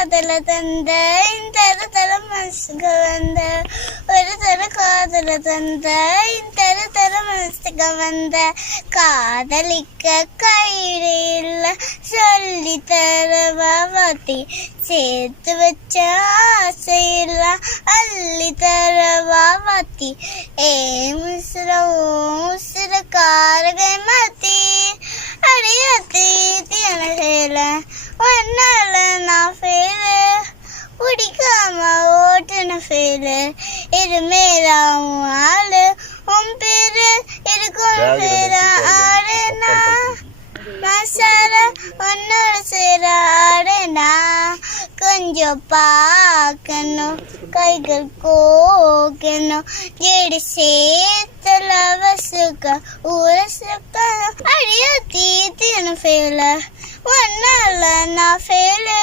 காதல தந்த இந்த தர மனசுக்கு வந்த ஒரு தர காதல தந்த இந்த தர மனசுக்கு வந்த காதலிக்க கைடு இல்ல சொல்லி தரவா வாத்தி சேர்த்து வச்ச ஆசையில்ல அள்ளி தரவா வாத்தி ஏ முசுர காரகை மாத்தி அடியாத்தி தியனகேல ஒன்னால நான் ஃபேலு பிடிக்காம ஓட்டுன ஃபேலு இது மேலா ஆளு உன் பேரு இருக்கும் பேரா ஆடுனா மசால உன்னோட சேர ஆடுனா கொஞ்சம் பார்க்கணும் கைகள் கோக்கணும் ஜெடி சேத்துல வசுக்க ஊர சுக்கணும் அடியா தீத்தின ஃபேல ஒன்னால நான் ஃபேலு